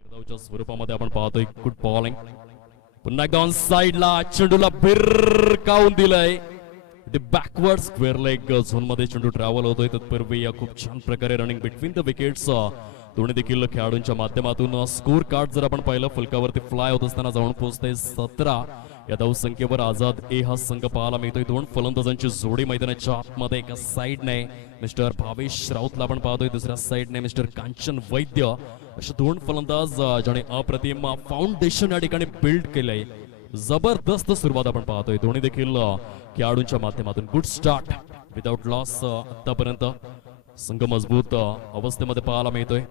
निर्धावच्या स्वरूपामध्ये आपण पाहतोय गुड बॉलिंग. पुन्हा एकदा ऑन साइडला चेंडूला भिरकावून दिलंय. ते बॅकवर्ड स्क्वेअर लेग झोन मध्ये चेंडू ट्रॅव्हल होतोय. तत्पूर्वी खूप छान प्रकारे रनिंग बिटवीन द विकेट्स दोन्ही देखील खेळाडूंच्या माध्यमातून स्कोर कार्ड जर आपण पाहिलं फलकावरती फ्लाय होत असताना जाऊन पोहोचते 17 या धावसंख्येवर आझाद ए हा संघ पाहायला मिळतोय. दोन फलंदाजांची जोडी मैदानाच्या आतमध्ये एका साइडने मिस्टर भावेश राऊतला आपण पाहतोय, दुसऱ्या साइडने मिस्टर कांचन वैद्य असे दोन फलंदाज ज्याने अप्रतिम फाउंडेशन या ठिकाणी बिल्ड केलंय. जबरदस्त सुरुवात आपण पाहतोय दोन्ही देखील खेळाडूंच्या माध्यमातून. गुड स्टार्ट विदाउट लॉस आतापर्यंत संघ मजबूत अवस्थेमध्ये पाहायला मिळतोय.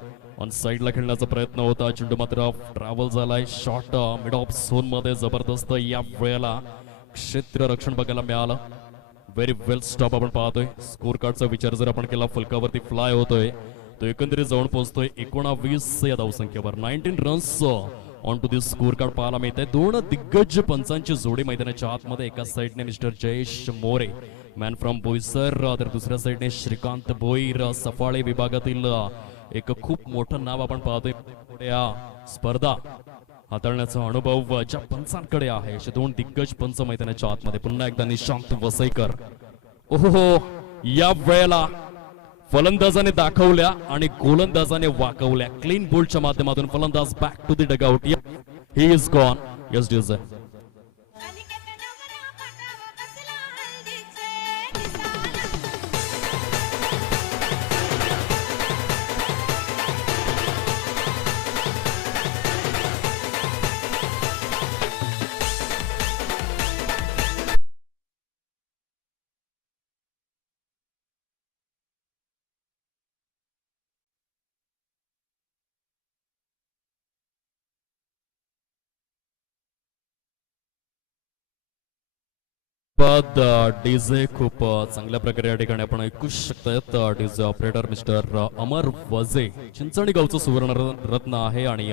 ऑन साइडला खेळण्याचा प्रयत्न होता, चेंडू मात्र ट्रॅव्हल झालाय शॉर्ट मिड ऑफ झोन मध्ये. जबरदस्त या वेळेला क्षेत्र रक्षण बघायला मिळालं. व्हेरी वेल स्टॉप आपण पाहतोय. स्कोर कार्डचा विचार जर आपण केला फलकावरती फ्लाय होतोय तो एकंदरीत जाऊन पोहोचतोय 19 या धावसंख्येवर. 19 runs on to this score card पाहायला मिळत आहे. दोन दिग्गज पंचांची जोडी मैदानाच्या आतमध्ये. एका साइडने mister Jayesh More man from Boisar, तर दुसऱ्या साइडने श्रीकांत भोईर सफाळे विभागातील एक खूप मोठं नाव आपण पाहतोय. या स्पर्धा हाताळण्याचा अनुभव ज्या पंचांकडे आहे असे दोन दिग्गज पंच मैदानाच्या आतमध्ये. पुन्हा एकदा निशांत वसईकर. ओहो, या वेळेला फलंदाजाने दाखवल्या आणि गोलंदाजाने वाकवल्या. क्लीन बोल्डच्या माध्यमातून फलंदाज back to the dugout. He is gone. Yes डिझर. डीजे खूप चांगल्या प्रकारे या ठिकाणी आपण ऐकू शकतात. डीजे ऑपरेटर मिस्टर अमर वजे चिंचणी गावचं सुवर्ण रत्न आहे आणि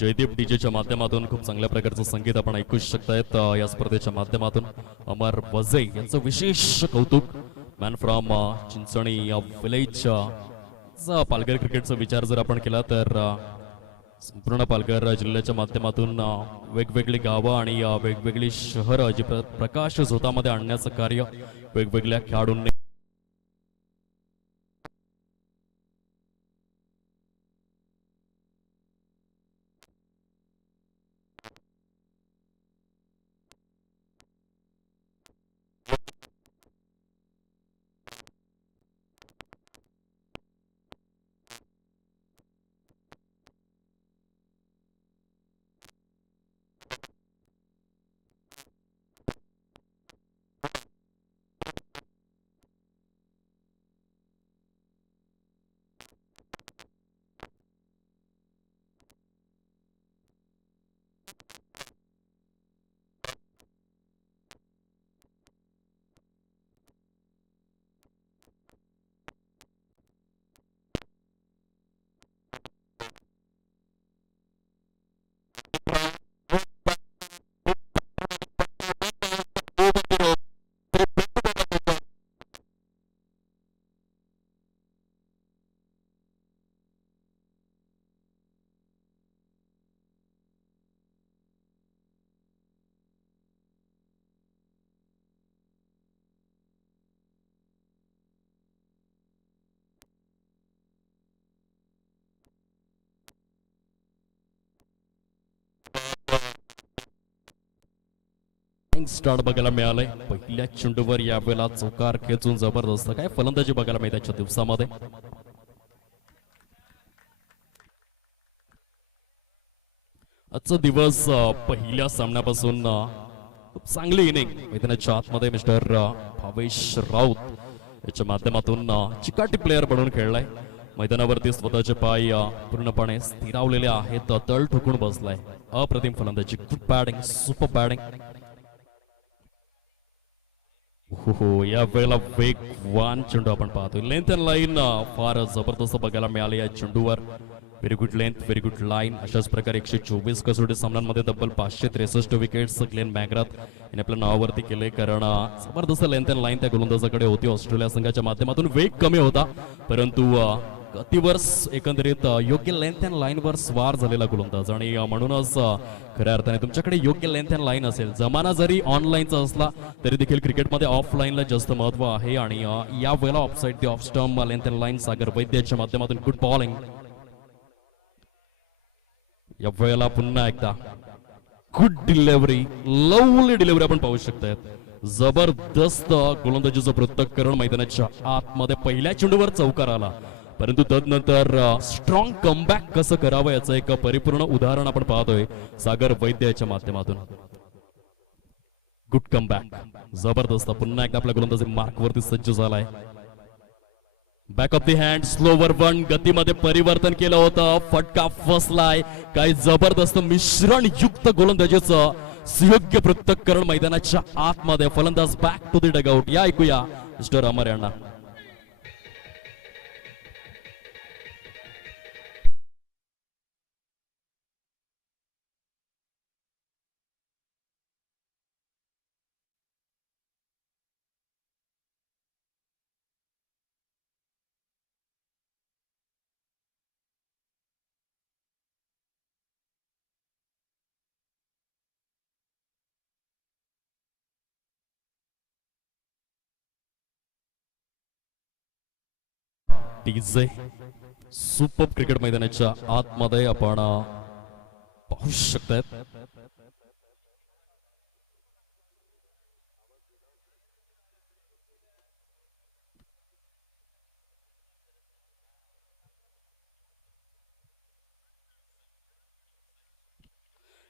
जयदीप डीजेच्या माध्यमातून खूप चांगल्या प्रकारचं संगीत आपण ऐकू शकतायत. या स्पर्धेच्या माध्यमातून अमर वजे यांचं विशेष कौतुक. Man from Chinchani village. Palghar क्रिकेटचा विचार जर आपण केला तर संपूर्ण पालघर जिल्ह्याच्या माध्यमातून वेगवेगळी गावं आणि वेगवेगळी शहरं जी प्रकाश झोतामध्ये आणण्याचं कार्य वेगवेगळ्या खेळाडूंनी स्टार्ट बघायला मिळालंय. पहिल्या चेंडूवर यावेळेला चौकार खेचून जबरदस्त काय फलंदाजी बघायला मिळते आजच्या दिवसामध्ये. आजचा दिवस पहिल्या सामन्यापासून खूप चांगली इनिंग मैदानाच्या आतमध्ये मिस्टर भावेश राऊत याच्या माध्यमातून चिकाटी प्लेअर बनून खेळलाय. मैदानावरती स्वतःचे पाय पूर्णपणे स्थिरावलेले आहेत. तळ ठोकून बसलाय. अप्रतिम फलंदाजी. Good batting, super batting. हो, या वेळेला वेगवान चेंडू आपण पाहतोय. लेंथ अँड लाईन फार जबरदस्त बघायला मिळाली या चेंडूवर. Very good length, very good line. अशाच प्रकारे 124 कसोटी सामन्यांमध्ये तब्बल 563 विकेट्स ग्लेन मॅग्राथ याने आपल्या नावावरती केले. कारण जबरदस्त लेंथ अँड लाईन त्या गोलंदाजाकडे होती. ऑस्ट्रेलिया संघाच्या माध्यमातून वेग कमी होता, परंतु गतीवर एकंदरीत योग्य लेंथ अँड लाईनवर स्वार झालेला गोलंदाज. आणि म्हणूनच खऱ्या अर्थाने तुमच्याकडे योग्य लेंथ अँड लाईन असेल, जमाना जरी ऑनलाईनचा असला तरी देखील क्रिकेटमध्ये ऑफलाईनला जास्त महत्व आहे. आणि या वेळेला offside the off stump length and line Sagar वैद्याच्या माध्यमातून गुड बॉलिंग. या वेळेला पुन्हा एकदा गुड डिलिव्हरी, लवली डिलिव्हरी आपण पाहू शकताय. जबरदस्त गोलंदाजीचं पृथक्करण मैदानाच्या आतमध्ये पहिल्या चेंडूवर चौकार आला, परंतु तदनंतर स्ट्रॉंग कमबॅक कसं करावं याचं एक परिपूर्ण उदाहरण आपण पाहतोय सागर वैद्याच्या माध्यमातून. गुड कमबॅक, जबरदस्त. पुन्हा एकदा आपल्या गोलंदाजी मार्कवरती सज्ज झालाय. Back of the hand, slower one, गतीमध्ये परिवर्तन केलं होतं, फटका फसलाय. काही जबरदस्त मिश्रण युक्त गोलंदाजीचं सुयोग्य पृथक्करण मैदानाच्या आतमध्ये. फलंदाज बॅक टू द डगआउट. या ऐकूया मिस्टर अमर यांना. डीजे सुपर क्रिकेट मैदानाच्या आतमध्ये आपण पाहू शकतात.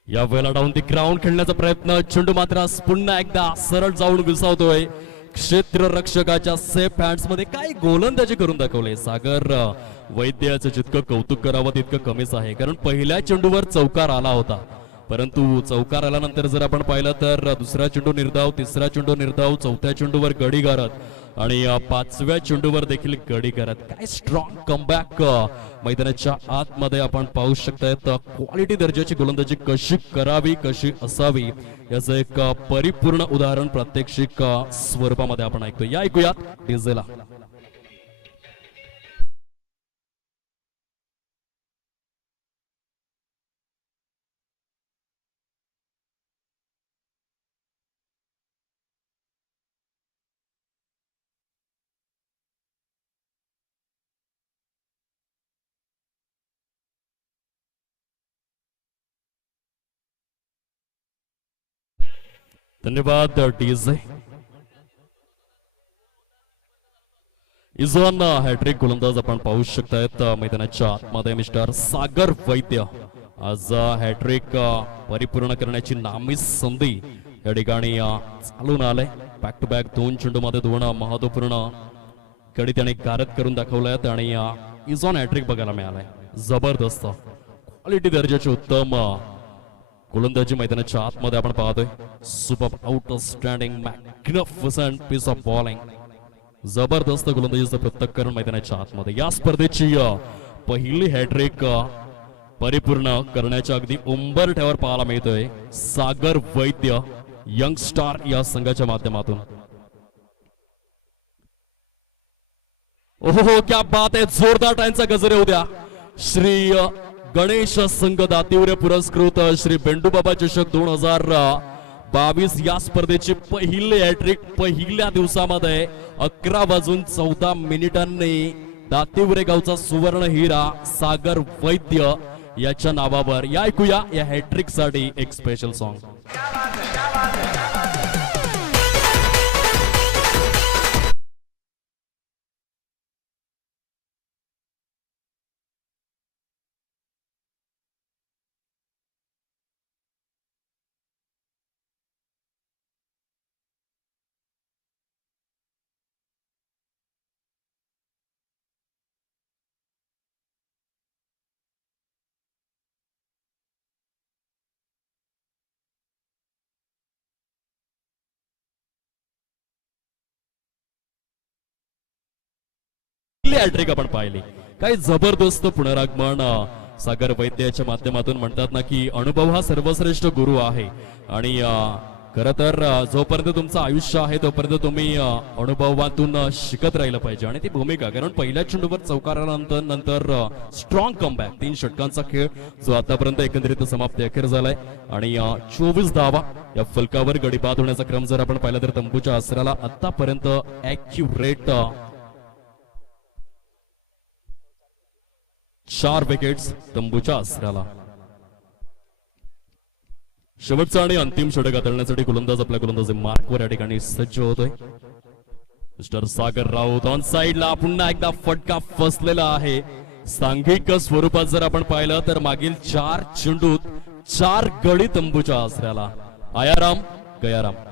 या वेळेला डाऊन दी ग्राउंड खेळण्याचा प्रयत्न, चेंडू मात्र पुन्हा एकदा सरळ जाऊन विसावतोय क्षेत्ररक्षकाच्या सेफ हँड्स मध्ये. काय गोलंदाजी करून दाखवले सागर वैद्याचं. जितकं कौतुक करावं तितकं कमीच आहे, कारण पहिल्या चेंडूवर चौकार आला होता, परंतु चौकार आल्यानंतर जर आपण पाहिलं तर दुसरा चेंडू निर्धाव, तिसरा चेंडू निर्धाव, चौथ्या चेंडूवर गडी गारत आणि पाचव्या चेंडूवर देखील गडी करत. काय स्ट्रॉंग कमबॅक मैदानाच्या आतमध्ये आपण पाहू शकतायत. क्वालिटी दर्जाची गोलंदाजी कशी करावी, कशी असावी याचं एक परिपूर्ण उदाहरण प्रात्यक्षिक स्वरूपामध्ये आपण ऐकतो. या ऐकूयात डीजेला. धन्यवाद डीजे. इझॉन हॅट्रिक गोलंदाज आपण पाहू शकतायत मैदानाच्या आतमध्ये मिस्टर सागर वैद्य. आज हॅट्रिक परिपूर्ण करण्याची नामी संधी या ठिकाणी चालून आले. बॅक टू बॅक 2 चेंडूमध्ये 2 महत्वपूर्ण गडी त्याने गारद करून दाखवल्यात आणि इझॉन हॅट्रिक बघायला मिळालाय. जबरदस्त क्वालिटी दर्जाची उत्तम गोलंदाजी मैदानाच्या आतमध्ये आपण पाहतोय. Super outstanding magnificent piece of bowling. जबरदस्त गोलंदाजीचं पृथक्करण मैदानाच्या आतमध्ये. या स्पर्धेची पहिली हॅट्रिक परिपूर्ण करण्याच्या अगदी उंबरठ्यावर पाहायला मिळतोय सागर वैद्य यंग स्टार या संघाच्या माध्यमातून. ओहो क्या बात आहे, जोरदार टाइमचा गजर येऊ द्या. श्री गणेश संघ दातिवरे पुरस्कृत श्री बेंडूबाबा चषक 2022 या स्पर्धेची पहिली हॅट्रिक पहिल्या दिवसामध्ये 11:14 दातिवरे गावचा सुवर्ण हिरा सागर वैद्य याच्या नावावर. या ऐकूया या हॅट्रिक साठी एक स्पेशल सॉन्ग. हॅट्रिक आपण पाहिली. काही जबरदस्त पुनरागमन सागर वैद्याच्या माध्यमातून म्हणतात ना की अनुभव हा सर्वश्रेष्ठ गुरु आहे आणि खरं तर जोपर्यंत तुमचं आयुष्य आहे तोपर्यंत तुम्ही अनुभवातून शिकत राहिलं पाहिजे आणि ती भूमिका कारण पहिल्या चेंडूवर चौकारानंतर नंतर स्ट्रॉंग कमबॅक 3 षटकांचा खेळ जो आतापर्यंत एकंदरीत समाप्ती अखेर झालाय आणि 24 धावा या फलकावर गडी बाद होण्याचा क्रम जर आपण पाहिला तर तंबूच्या आसराला आतापर्यंत ॲक्युरेट 4 विकेट्स तंबूच्या आसराला. शेवटचा आणि अंतिम षटक हाताळण्यासाठी गोलंदाज आपल्या गोलंदाजी मार्कवर या ठिकाणी सज्ज होतोय. मिस्टर सागर राऊत ऑन साइडला पुन्हा एकदा फटका फसलेला आहे. सांघिक स्वरूपात जर आपण पाहिलं तर मागील 4 चेंडूत 4 गडी तंबूच्या आसऱ्याला. आयाराम गयाराम.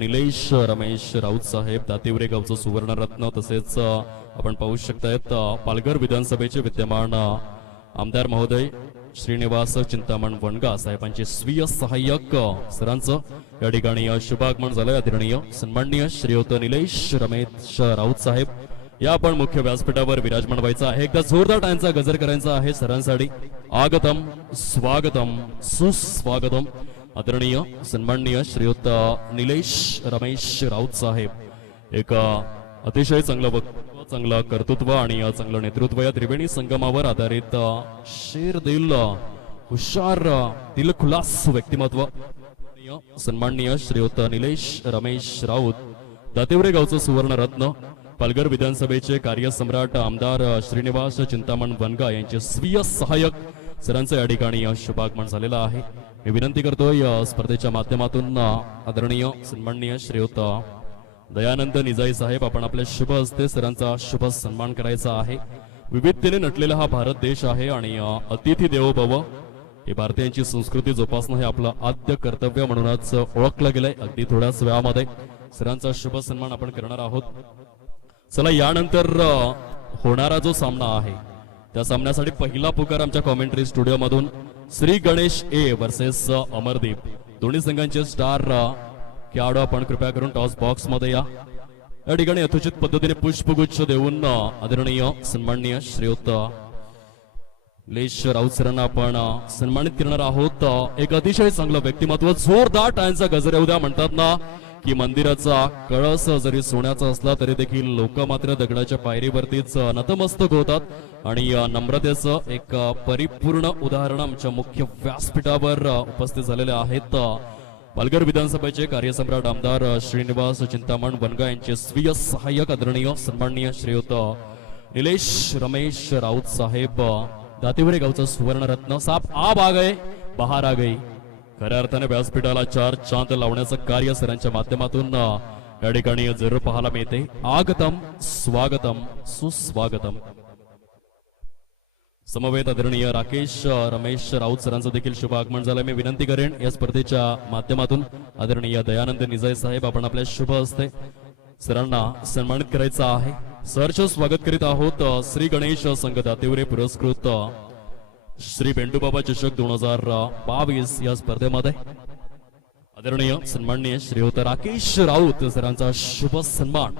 निलेश रमेश राऊत साहेब दातिवरे गावचं सुवर्णरत्न तसेच आपण पाहू शकतायत पालघर विधानसभेचे विद्यमान आमदार महोदय श्रीनिवास चिंतामण वणगा साहेबांचे स्वीय सहाय्यक सरांचं या ठिकाणी शुभागमन झालंय. आदरणीय सन्माननीय श्रीयुत निलेश रमेश राऊत साहेब या आपण मुख्य व्यासपीठावर विराजमान व्हायचं आहे. एकदा जोरदार टाळ्यांचा गजर करायचा आहे सरांसाठी. आगतम स्वागतम सुस्वागतम. आदरणीय सन्माननीय श्रीयुत निलेश रमेश राऊत साहेब एक अतिशय चांगलं वक्तव्य चांगलं कर्तृत्व आणि चांगलं नेतृत्व या त्रिवेणी संगमावर आधारित शेर दिल हुशार दिलखुलास व्यक्तिमत्व सन्माननीय श्रीयुत निलेश रमेश राऊत दातिवरे गावचं सुवर्णरत्न पालघर विधानसभेचे कार्यसम्राट आमदार श्रीनिवास चिंतामण वनगा यांचे स्वीय सहाय्यक सरांचं या ठिकाणी शुभागमन झालेलं आहे. मी विनंती करतोय स्पर्धेच्या माध्यमातून आदरणीय सन्माननीय श्रीयुत दयानंद निजाई साहेब आपण आपल्या शुभ हस्ते सरांचा शुभ सन्मान करायचा आहे. विविधतेने नटलेला हा भारत देश आहे आणि अतिथी देवो भव ही भारतीयांची संस्कृती जोपासणं हे आपलं आद्य कर्तव्य म्हणूनच ओळखलं गेलंय. अगदी थोड्याच वेळामध्ये सरांचा शुभ सन्मान आपण करणार आहोत. चला यानंतर होणारा जो सामना आहे त्या सामन्यासाठी पहिला पुकार आमच्या कॉमेंट्री स्टुडिओ मधून श्री गणेश ए वर्सेस अमरदीप. दोन्ही संघांचे स्टार खेळाडू आपण कृपया करून टॉस बॉक्स मध्ये या ठिकाणी यथोचित पद्धतीने पुष्पगुच्छ देऊन आदरणीय सन्माननीय श्रीयुत निलेश राऊत सरांना आपण सन्मानित करणार आहोत. एक अतिशय चांगलं व्यक्तिमत्व जोरदार टाळ्यांचा गजर येऊ द्या. म्हणतात ना की मंदिराचा कळस जरी सोन्याचा असला तरी देखील लोक मात्र दगडाच्या पायरीवरतीच नतमस्तक होतात आणि नम्रतेचं एक परिपूर्ण उदाहरण आमच्या मुख्य व्यासपीठावर उपस्थित झालेले आहेत. पालघर विधानसभेचे कार्यसम्राट आमदार श्रीनिवास चिंतामण वनगा यांचे स्वीय सहाय्यक आदरणीय सन्माननीय श्रीयुत निलेश रमेश राऊत साहेब दातिवरे गावचा सुवर्णरत्न. साप आ आ गए बाहर आ गई. खऱ्या अर्थाने व्यासपीठाला 4 चांद लावण्याचं कार्य सरांच्या माध्यमातून या ठिकाणी जरूर पाहायला मिळते. आगतम स्वागतम सुस्वागतम. समवेत आदरणीय राकेश रमेश राऊत सरांचं देखील शुभ आगमन झालं. मी विनंती करेन या स्पर्धेच्या माध्यमातून आदरणीय दयानंद निजाई साहेब आपण आपल्या शुभ हस्ते सरांना सन्मानित करायचं आहे. सरचं स्वागत करीत आहोत. श्री गणेश संघ दातिवरे पुरस्कृत श्री बेंडूबाबा चषक 2022 या स्पर्धेमध्ये आदरणीय सन्माननीय श्रीयुत राकेश राऊत सरांचा शुभ सन्मान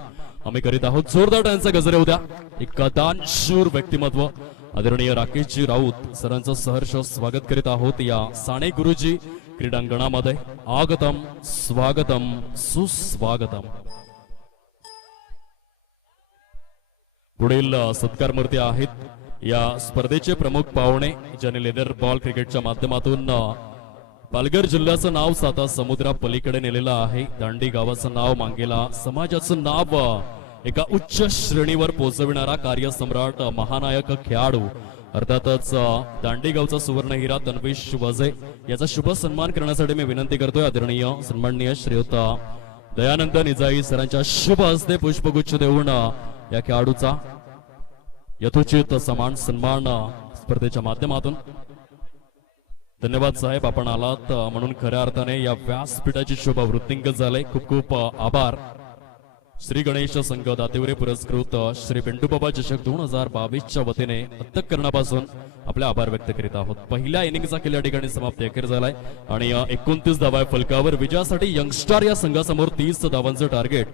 आम्ही करीत आहोत. जोरदार टाळ्यांचा गजर येऊ द्या. एक दानशूर व्यक्तिमत्व आदरणीय राकेशजी राऊत सरांचं सहर्ष स्वागत करीत आहोत या साने गुरुजी क्रीडांगणामध्ये. आगतम स्वागतम सुस्वागतम. पुढील सत्कार मूर्ती आहेत या स्पर्धेचे प्रमुख पाहुणे ज्यांनी लेदर बॉल क्रिकेटच्या माध्यमातून पालघर जिल्ह्याचं नाव 7 समुद्रा पलीकडे नेलेलं आहे. दांडी गावाचं नाव मांगेला समाजाचं नाव एका उच्च श्रेणीवर पोहोचविणारा कार्यसम्राट महानायक खेळाडू अर्थातच दांडी गावचा सुवर्ण हिरा तन्वीश वजे याचा शुभ सन्मान करण्यासाठी मी विनंती करतोय आदरणीय सन्माननीय श्रीयुत दयानंद निजाई सरांच्या शुभ हस्ते पुष्पगुच्छ देऊन या खेळाडूचा यथोचित समान सन्मान स्पर्धेच्या माध्यमातून धन्यवाद साहेब, आपण आलात म्हणून खऱ्या अर्थाने या व्यासपीठाची शोभा वृद्धिंगत झाले. खूप खूप आभार. श्री गणेश संघ दातिवरे पुरस्कृत श्री पेंडूबाबा चषक 2022च्या वतीने अंतःकरणापासून आपले आभार व्यक्त करीत आहोत. पहिल्या इनिंगचा खेळ या ठिकाणी समाप्ती अखेर झालाय आणि 29 धावा फलकावर विजयासाठी यंगस्टार या संघासमोर 30 धावांचं टार्गेट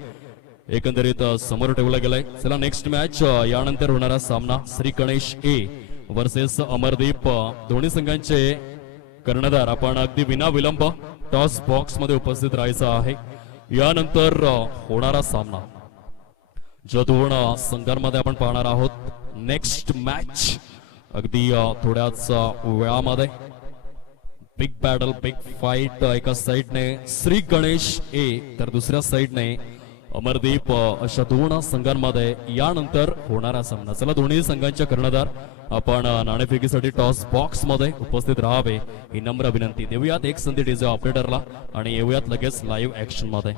एकंदरीत समोर ठेवलं गेलंय. चला नेक्स्ट मॅच यानंतर होणारा सामना श्री गणेश ए वर्सेस अमरदीप. दोन्ही संघांचे कर्णधार आपण अगदी विना विलंब टॉस बॉक्स मध्ये उपस्थित राहायचं आहे. यानंतर होणारा सामना जो दोन संघांमध्ये आपण पाहणार आहोत. नेक्स्ट मॅच अगदी थोड्याच वेळामध्ये बिग बॅटल बिग फाईट. एका साइडने श्री गणेश ए तर दुसऱ्या साइडने अमरदीप अशा दोन संघांमध्ये यानंतर होणारा सामना. चला दोन्ही संघांच्या कर्णधार आपण नाणेफेकीसाठी टॉस बॉक्स मध्ये उपस्थित राहावे ही नम्र विनंती. देऊयात एक संधी डीजे ऑपरेटरला आणि येऊयात लगेच लाईव्ह ऍक्शन मध्ये.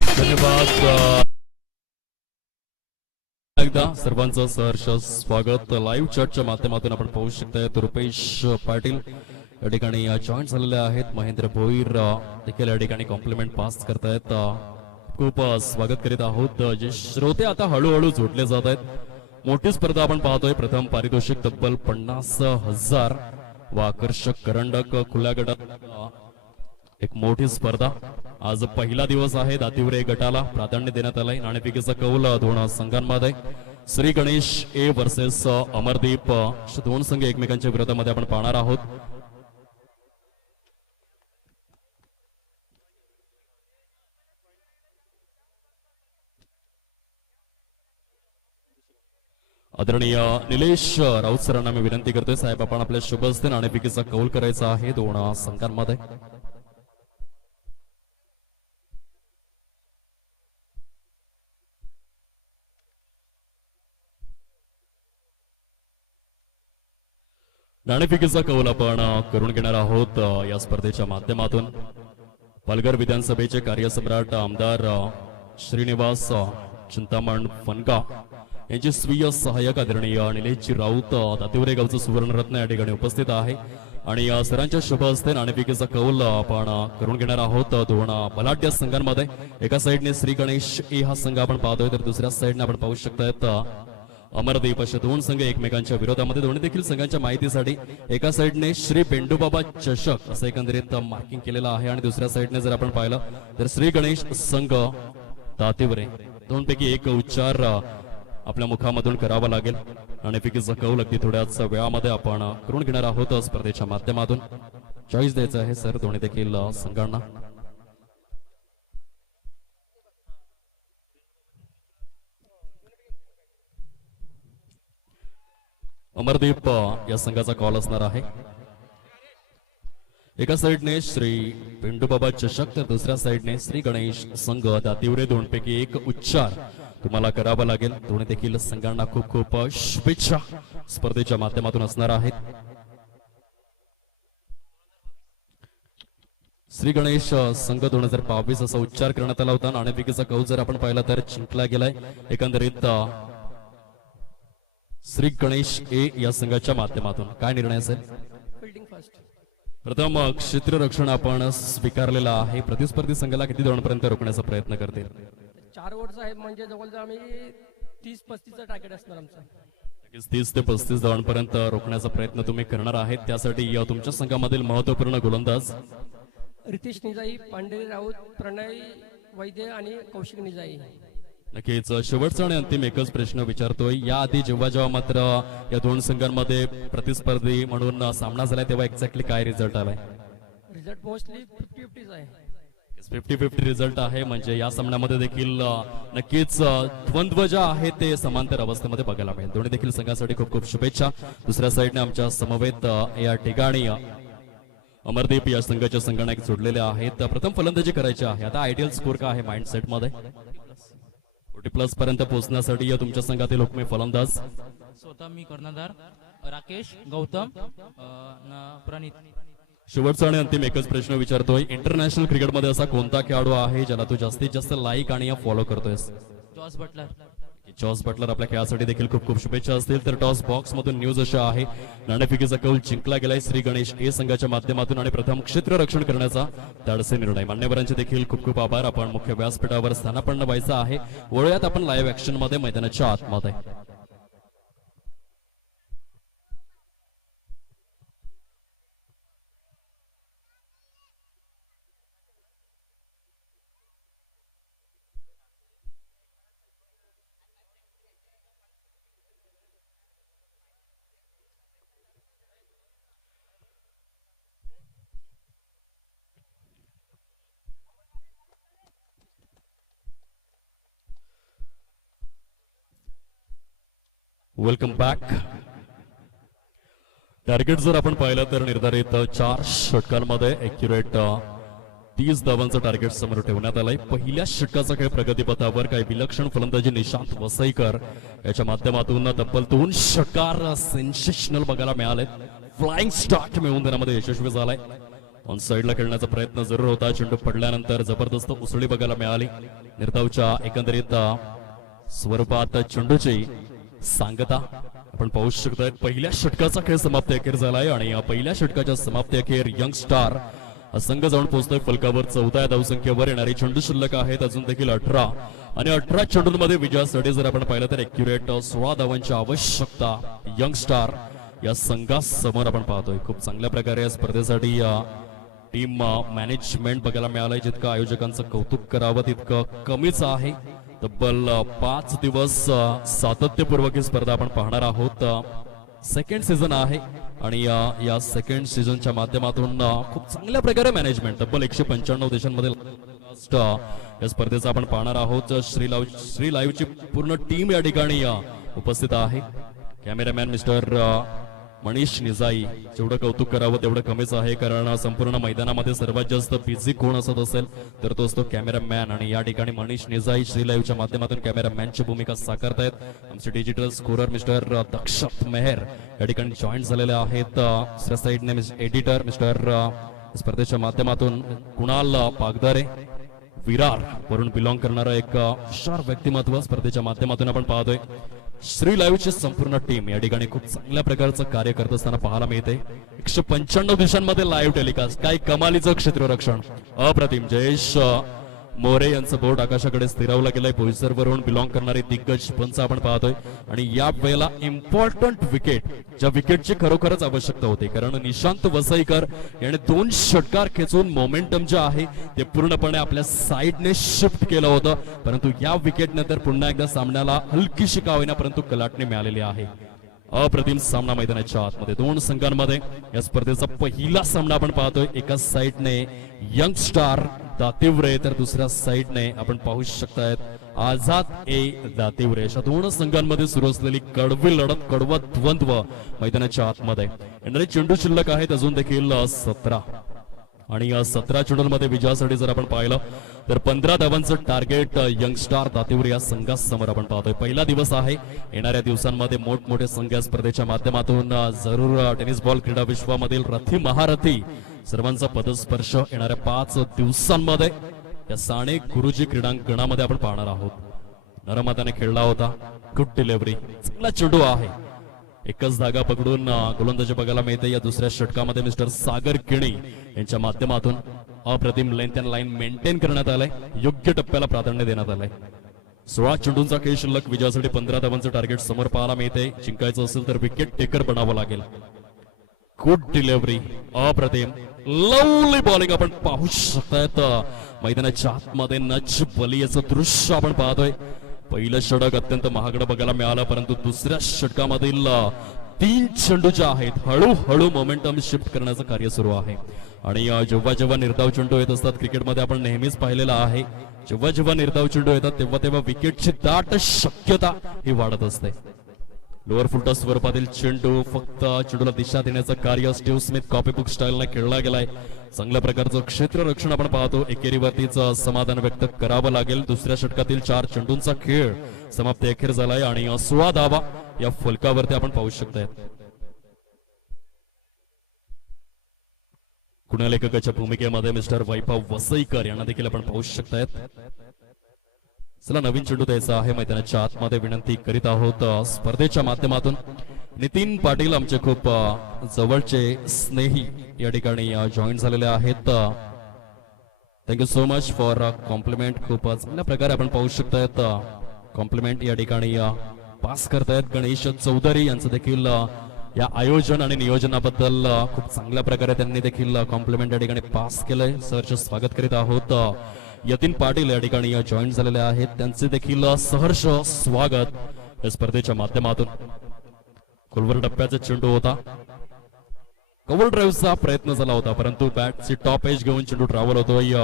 धन्यवाद. एकदा सर्वांचं सहर्ष स्वागत. लाईव्ह चॅटच्या माध्यमातून आपण पाहू शकताय रुपेश पाटील या ठिकाणी जॉईन झालेले आहेत. महेंद्र भोईर देखील या ठिकाणी कॉम्प्लिमेंट पास करतायत. खूप स्वागत करीत आहोत. जे श्रोते आता हळूहळू जोडले जात आहेत. मोठी स्पर्धा आपण पाहतोय. प्रथम पारितोषिक तब्बल 50,000 व आकर्षक करंडक. खुल्या गटात एक मोठी स्पर्धा. आज पहिला दिवस आहे. दातिवरे गटाला प्राधान्य देण्यात आलंय. नाणेफेकीचा कौल दोन संघांमध्ये श्री गणेश ए वर्सेस अमरदीप. दोन संघ एकमेकांच्या विरोधामध्ये आपण पाहणार आहोत. आदरणीय निलेश राऊत सरांना मी विनंती करतोय साहेब, आपण आपल्या शुभ हस्ते नाणेफेकीचा कौल करायचा आहे दोन संघांमध्ये. नाणेफेकीचा कौल आपण करून घेणार आहोत या स्पर्धेच्या माध्यमातून. पालघर विधानसभेचे कार्यसम्राट आमदार श्रीनिवास चिंतामण फनका यांचे स्वीय सहाय्यक आदरणीय निलेशजी राऊत दातिवरे गावचं सुवर्णरत्न या ठिकाणी उपस्थित आहे आणि सरांच्या शुभ हस्ते नाणेफेकीचा कौल आपण करून घेणार आहोत दोन बलाढ्य संघांमध्ये. एका साइडने श्री गणेश ए हा संघ आपण पाहतोय तर दुसऱ्या साइडने आपण पाहू शकतायत अमरदीप. असे दोन संघ एकमेकांच्या विरोधामध्ये. दोन्ही देखील संघांच्या माहितीसाठी एका साइडने श्री पेंडूबाबा चषक असं एकंदरीत मार्किंग केलेलं आहे आणि दुसऱ्या साइडने जर आपण पाहिलं तर श्री गणेश संघ दातिवरे. दोनपैकी एक उच्चार आपल्या मुखामधून करावा लागेल. नाणेफेकीचा कौल अगदी थोड्याच वेळामध्ये आपण करून घेणार आहोत स्पर्धेच्या माध्यमातून. चॉईस द्यायचं आहे सर दोन्ही देखील संघांना. अमरदीप या संघाचा कॉल असणार आहे. एका साइडने श्री पेंडूबाबा चषक तर दुसऱ्या साइडने श्री गणेश संघ दातिवरे. दोनपैकी एक उच्चार तुम्हाला करावा लागेल. दोन्ही देखील संघांना खूप खूप शुभेच्छा स्पर्धेच्या माध्यमातून असणार आहेत. श्री गणेश संघ 2022 असा उच्चार करण्यात आला होता. नाणेफेकीचा कौल जर आपण पाहिला तर जिंकला गेलाय एकंदरीत श्री गणेश ए या संघाच्या माध्यमातून. काय निर्णय असेल? Fielding first. प्रथम क्षेत्ररक्षण आपण स्वीकारलेला आहे. प्रतिस्पर्धी संघाला किती धावांपर्यंत रोखण्याचा प्रयत्न करतील? 4 ओव्हर आहे म्हणजे जवळजवळ आम्ही 30-35चा टार्गेट असणार आमचं. 30 ते 35 धावांपर्यंत रोखण्याचा प्रयत्न तुम्ही करणार आहेत. त्यासाठी तुमच्या संघामधील महत्वपूर्ण गोलंदाज रितेश निजाई, पांढरे राऊत, प्रणय वैद्य आणि कौशिक निजाई. नक्कीच शेवटचा आणि अंतिम एकच प्रश्न विचारतोय. याआधी जेव्हा मात्र या दोन संघांमध्ये प्रतिस्पर्धी म्हणून सामना झालाय तेव्हा एक्झॅक्टली काय रिझल्ट आलाय? रिझल्ट मोस्टली 50-50 आहे. 50-50 रिझल्ट आहे. म्हणजे या सामन्यामध्ये देखील नक्कीच द्वंद्व जे आहे ते समांतर अवस्थेमध्ये बघायला मिळेल. दोन्ही देखील संघासाठी खूप खूप शुभेच्छा. दुसऱ्या साईडने आमच्या समवेत या ठिकाणी अमरदीप या संघाच्या संगणक जोडलेले आहेत. प्रथम फलंदाजी करायची आहे. आता आयडियल स्कोर काय आहे माइंडसेट मध्ये? 40+ पर्यंत पोहोचण्यासाठी या तुमच्या संघातील हुकमी फलंदाज स्वतः मी कर्णधार राकेश गौतम प्रणित. शेवटचा आणि अंतिम एकच प्रश्न विचारतोय. इंटरनॅशनल क्रिकेटमध्ये असा कोणता खेळाडू आहे ज्याला तू जास्तीत जास्त लाईक आणि फॉलो करतोयस? जॉस बटलर. जॉस बटलर आपल्या खेळासाठी देखील खूप खूप शुभेच्छा असतील. तर टॉस बॉक्स मधून न्यूज अशा आहे, नाणेफेकीचा कौल जिंकला गेलाय श्री गणेश ए संघाच्या माध्यमातून आणि प्रथम क्षेत्ररक्षण करण्याचा धाडसी निर्णय. मान्यवरांचे देखील खूप खूप आभार. आपण मुख्य व्यासपीठावर स्थानापन्न व्हायचं आहे. वळूयात आपण लाईव्ह ऍक्शन मध्ये मैदानाच्या आतमध्ये. Welcome back. टार्गेट जर आपण पाहिलं तर निर्धारित 4 षटकांमध्ये एक्युरेट 30 धावांचं टार्गेट समोर ठेवण्यात आलंय. पहिल्या षटकाचा खेळ प्रगतीपथावर काही विलक्षण फलंदाजी निशांत वसईकर याच्या माध्यमातून तब्बल 2 षटकार सेन्सेशनल बघायला मिळाले. फ्लाइंग स्टार्ट मिळवून देण्यामध्ये यशस्वी झालाय. ऑन साइडला खेळण्याचा प्रयत्न जरूर होता. चेंडू पडल्यानंतर जबरदस्त उसळी बघायला मिळाली. निर्धावच्या एकंदरीत स्वरूपात चेंडूची सांगता आपण पाहू शकताय. पहिल्या षटकाचा खेळ समाप्ती अखेर झालाय आणि या पहिल्या षटकाच्या समाप्ती अखेर यंग स्टार हा संघ जाऊन पोहोचतोय फलकावर. 14 धावसंख्येवर येणारी चेंडू शिल्लक आहेत अजून देखील 18 आणि 18 चेंडूंमध्ये विजयासाठी जर आपण पाहिलं तर एक्युरेट 16 धावांची आवश्यकता यंग स्टार या संघासमोर आपण पाहतोय. खूप चांगल्या प्रकारे या स्पर्धेसाठी टीम मॅनेजमेंट बघायला मिळालंय. जितकं आयोजकांचं कौतुक करावं तितकं कमीच आहे. तब्बल 5 दिवस सातत्यपूर्वक ही स्पर्धा आपण पाहणार आहोत. सेकंड सीझन आहे आणि या सेकंड सीझनच्या माध्यमातून खूप चांगल्या प्रकारे मॅनेजमेंट तब्बल 195 देशांमध्ये या स्पर्धेचा आपण पाहणार आहोत. श्री लाईव्हची पूर्ण टीम या ठिकाणी उपस्थित आहे. कॅमेरामॅन मिस्टर मनीष निजाई, जेवढं कौतुक करावं तेवढं कमीच आहे, कारण संपूर्ण मैदानामध्ये सर्वात जास्त बिझी कोण असत असेल तर तो असतो कॅमेरामॅन. आणि या ठिकाणी मनीष निजाई श्री लाईव्हच्या माध्यमातून कॅमेरामॅनची भूमिका साकारतायत. आमचे डिजिटल स्कोरर मिस्टर दक्षत मेहर या ठिकाणी जॉईन झालेले आहेत. दुसऱ्या साईडने एडिटर मिस्टर स्पर्धेच्या माध्यमातून कुणाल पागदारे, विरार वरून बिलॉंग करणारा एक हुशार व्यक्तिमत्व स्पर्धेच्या माध्यमातून आपण पाहतोय. श्री लाईव्हची संपूर्ण टीम या ठिकाणी खूप चांगल्या प्रकारचं कार्य करत असताना पाहायला मिळते. 195 देशांमध्ये लाईव्ह टेलिकास्ट, काही कमालीचं क्षेत्ररक्षण, अप्रतिम. जयेश मोरे यांचं बोट आकाशाकडे स्थिरावलं गेलंय. बोईसरवरून बिलॉंग करणारे दिग्गज पंच आपण पाहतोय. आणि या वेळेला इम्पॉर्टंट विकेट, ज्या विकेटची खरोखरच आवश्यकता होती, कारण निशांत वसईकर याने 2 षटकार खेचून मोमेंटम जे आहे ते पूर्णपणे आपल्या साईडने शिफ्ट केलं होतं. परंतु या विकेट नंतर पुन्हा एकदा सामन्याला हलकीशी का होईना परंतु कलाटणी मिळालेली आहे. अप्रतिम सामना मैदानाच्या आतमध्ये 2 संघांमध्ये या स्पर्धेचा पहिला सामना आपण पाहतोय. एका साईडने यंग स्टार दातिवरे तर दुसऱ्या साईडने आपण पाहू शकतायत आझाद ए दातिवरे. अशा 2 संघांमध्ये सुरू असलेली कडवी लढत, कडवं द्वंद्व मैदानाच्या आतमध्ये. येणारे चेंडू शिल्लक आहेत अजून देखील 17 आणि या 17 चेंडूंमध्ये विजयासाठी जर आपण पाहिलं तर 15 धावांचं टार्गेट यंग स्टार दातिवरे या संघासमोर आपण पाहतोय. पहिला दिवस आहे. येणाऱ्या दिवसांमध्ये मोठमोठे संघ या स्पर्धेच्या माध्यमातून जरूर टेनिस बॉल क्रीडा विश्वामधील रथी महारथी सर्वांचा पदस्पर्श येणाऱ्या 5 दिवसांमध्ये या साणे गुरुजी क्रीडांगणामध्ये आपण पाहणार आहोत. नरमाताने खेळला होता. गुड डिलिव्हरी, चांगला चेंडू आहे. एकच धागा पकडून गोलंदाजी बघायला मिळते. या दुसऱ्या षटकामध्ये मिस्टर सागर किणी यांच्या माध्यमातून अप्रतिम लेंथ अँड लाईन मेंटेन करण्यात आलंय. योग्य टप्प्याला प्राधान्य देण्यात आलंय. 16 चेंडूंचा खेळ शिल्लक. विजयासाठी 15 धावांचं टार्गेट समोर पाहायला मिळते. जिंकायचं असेल तर विकेट टेकर बनावं लागेल. गुड डिलिव्हरी, अप्रतिम, लवली बॉलिंग आपण पाहू शकतायत. मैदानाच्या आतमध्ये नच बलियेचं दृश्य आपण पाहतोय. पहिलं षटक अत्यंत महागडं बघायला मिळालं, परंतु दुसऱ्या षटकामधील 3 चेंडू जे आहेत हळूहळू मोमेंटम शिफ्ट करण्याचं कार्य सुरू आहे. आणि जेव्हा जेव्हा निर्धाव चेंडू येत असतात क्रिकेटमध्ये आपण नेहमीच पाहिलेलं आहे, जेव्हा जेव्हा निर्धाव चेंडू येतात तेव्हा तेव्हा विकेटची दाट शक्यता ही वाढत असते. लोअर फुलटॉस स्वरूपातील चेंडू फक्त चेंडूला दिशा देण्याचं कार्य स्टीव्ह स्मिथ कॉपीबुक स्टाईलने खेळला गेलाय. चांगल्या प्रकारचं क्षेत्ररक्षण आपण पाहतो. एकेरीवरतीच समाधान व्यक्त करावं लागेल. दुसऱ्या षटकातील 4 चेंडूंचा खेळ समाप्ती अखेर झालाय आणि 16 धावा या फलकावरती आपण पाहू शकताय. कुणा लेखकाच्या भूमिकेमध्ये मिस्टर वैभव वसईकर यांना देखील आपण पाहू शकतायत. चला नवीन चेंडू द्यायचा आहे मैदानाच्या आतमध्ये विनंती करीत आहोत. स्पर्धेच्या माध्यमातून नितीन पाटील आमचे खूप जवळचे स्नेही या ठिकाणी जॉईन झालेले आहेत. Thank you so much for compliment. खूप चांगल्या प्रकारे आपण पाहू शकतायत कॉम्प्लिमेंट या ठिकाणी पास करतायत. गणेश चौधरी यांचं देखील या आयोजन आणि नियोजनाबद्दल खूप चांगल्या प्रकारे त्यांनी देखील कॉम्प्लिमेंट या ठिकाणी पास केलंय. सरचे स्वागत करीत आहोत. यतीन पाटील या ठिकाणी जॉईन झालेले आहेत, त्यांचे देखील सहर्ष स्वागत या स्पर्धेच्या माध्यमातून. खोलवर टप्प्याचा चेंडू होता, कव्हर ड्राईव्हचा प्रयत्न झाला होता, परंतु बॅटची टॉप एज घेऊन चेंडू ट्रॅव्हल होतोय.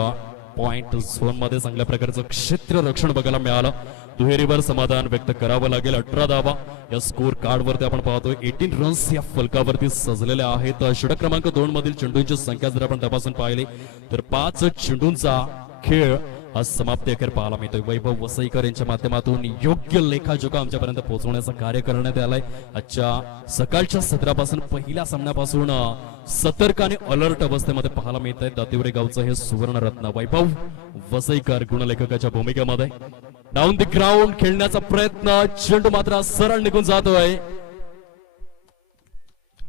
पॉइंट झोन मध्ये चांगल्या प्रकारचं क्षेत्र रक्षण बघायला मिळालं. दुहेरीवर समाधान व्यक्त करावं लागेल. 18 धावा या स्कोर कार्ड वरती आपण पाहतोय. 18 रन्स या फलकावरती सजलेल्या आहेत. षटक क्रमांक 2 मधील चेंडूंची संख्या जर आपण तपासून पाहिली तर 5 चेंडूंचा खेळ आज समाप्ती अखेर पाहायला मिळतोय. वैभव वसईकर यांच्या माध्यमातून योग्य लेखाजोखा आमच्यापर्यंत पोहोचवण्याचं कार्य करण्यात आलंय. आजच्या सकाळच्या सत्रापासून पहिल्या सामन्यापासून सतर्क आणि अलर्ट अवस्थेमध्ये पाहायला मिळत आहे. दातिवरे गावचं हे सुवर्णरत्न वैभव वसईकर गुणलेखकाच्या भूमिकेमध्ये. डाऊन द ग्राउंड खेळण्याचा प्रयत्न, चेंडू मात्र सरळ निघून जातोय.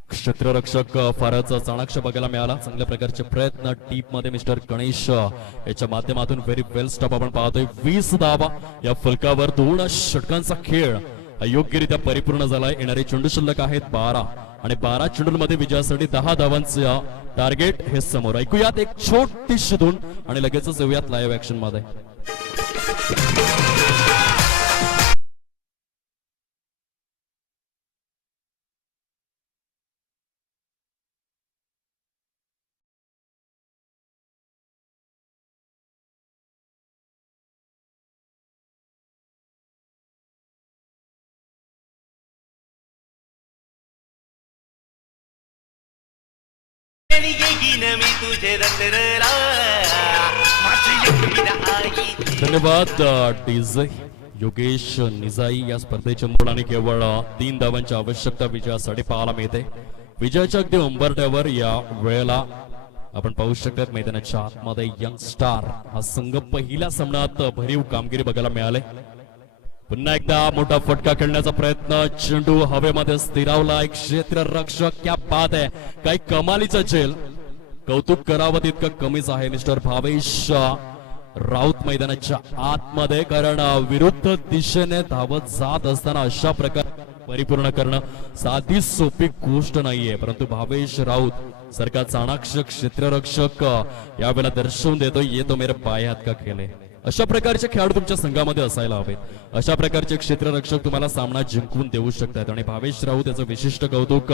क्षेत्ररक्षक फारच चाणाक्ष बघायला मिळाला. चांगल्या प्रकारचे प्रयत्न डीप मध्ये मिस्टर गणेश याच्या माध्यमातून व्हेरी वेल स्टॉप आपण पाहतोय. 20 धावा या फलकावर 2 षटकांचा खेळ योग्यरित्या परिपूर्ण झालाय. येणारे चेंडू शिल्लक आहेत 12 आणि 12 चेंडूंमध्ये विजयासाठी 10 धावांचं टार्गेट हे समोर. ऐकूयात एक छोटीशी धून आणि लगेचच येऊयात लाईव्ह ऍक्शन मध्ये. धन्यवाद डीजे योगेश निजाई. या स्पर्धेचे मोड आणि केवळ 3 धावांची आवश्यकता विजयासाठी पाहायला मिळते. विजयाच्या अगदी उंबरठ्यावर या वेळेला आपण पाहू शकतात मैदानाच्या आतमध्ये यंग स्टार हा संघ पहिल्या सामन्यात भरीव कामगिरी बघायला मिळाले. पुन्हा एकदा मोठा फटका खेळण्याचा प्रयत्न, चेंडू हवेमध्ये स्थिरावला. एक क्षेत्ररक्षक क्या बात आहे, काही कमालीचा झेल. कौतुक करावं तितकं कमीच आहे मिस्टर भावेश राऊत मैदानाच्या आतमध्ये, कारण विरुद्ध दिशेने धावत जात असताना अशा प्रकारे परिपूर्ण करणं साधी सोपी गोष्ट नाहीये. परंतु भावेश राऊत सारखा चाणाक्ष क्षेत्ररक्षक यावेळेला दर्शवून देतो, ये तो मेरे पाय हात का खेळे. अशा प्रकारचे खेळाडू तुमच्या संघामध्ये असायला हवेत. अशा प्रकारचे क्षेत्ररक्षक तुम्हाला सामना जिंकून देऊ शकतात आणि भावेश राऊत याचं विशिष्ट कौतुक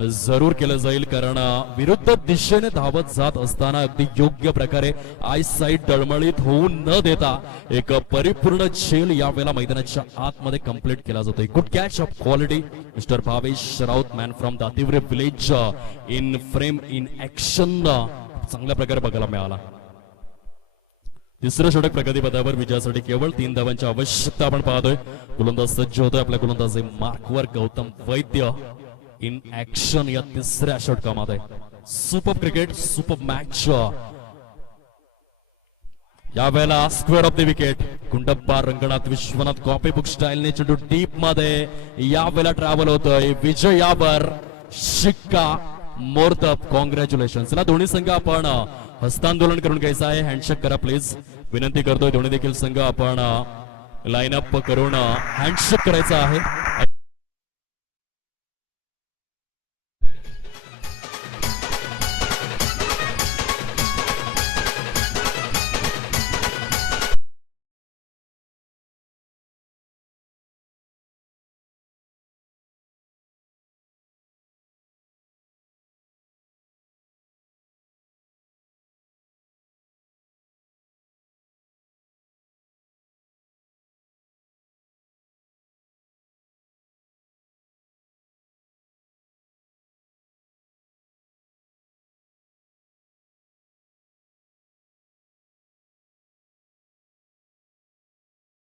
जरूर केलं जाईल, कारण विरुद्ध दिशेने धावत जात असताना अगदी योग्य प्रकारे आय साईड डळमळीत होऊ न देता एक परिपूर्ण झेल यावेळेला मैदानाच्या आतमध्ये कंप्लीट केला जातोय. Good catch of quality mister Bhavesh Raut, man from Dativare village, in frame in action चांगल्या प्रकारे बघायला मिळाला. तिसरं षटक प्रगतीपथावर विजयासाठी केवळ 3 धावांची आवश्यकता आपण पाहतोय. गोलंदाज सज्ज होतोय. आपल्या गोलंदाजी मार्कवर गौतम वैद्य इन ऍक्शन या तिसऱ्या षटकामध्ये. Super cricket, super match. यावेळेला square off the wicket Gundappa Ranganath Vishwanath copybook स्टाईलने चेंडू डीप मध्ये यावेळेला ट्रॅव्हल होतोय. विजयावर शिक्का मोर्तब. कॉंग्रॅच्युलेशन. चला दोन्ही संघ आपण हस्तांदोलन करून घ्यायचं आहे. हँडशेक करा प्लीज, विनंती करतोय. दोन्ही देखील संघ आपण लाईन अप करून हँडशेक करायचा आहे.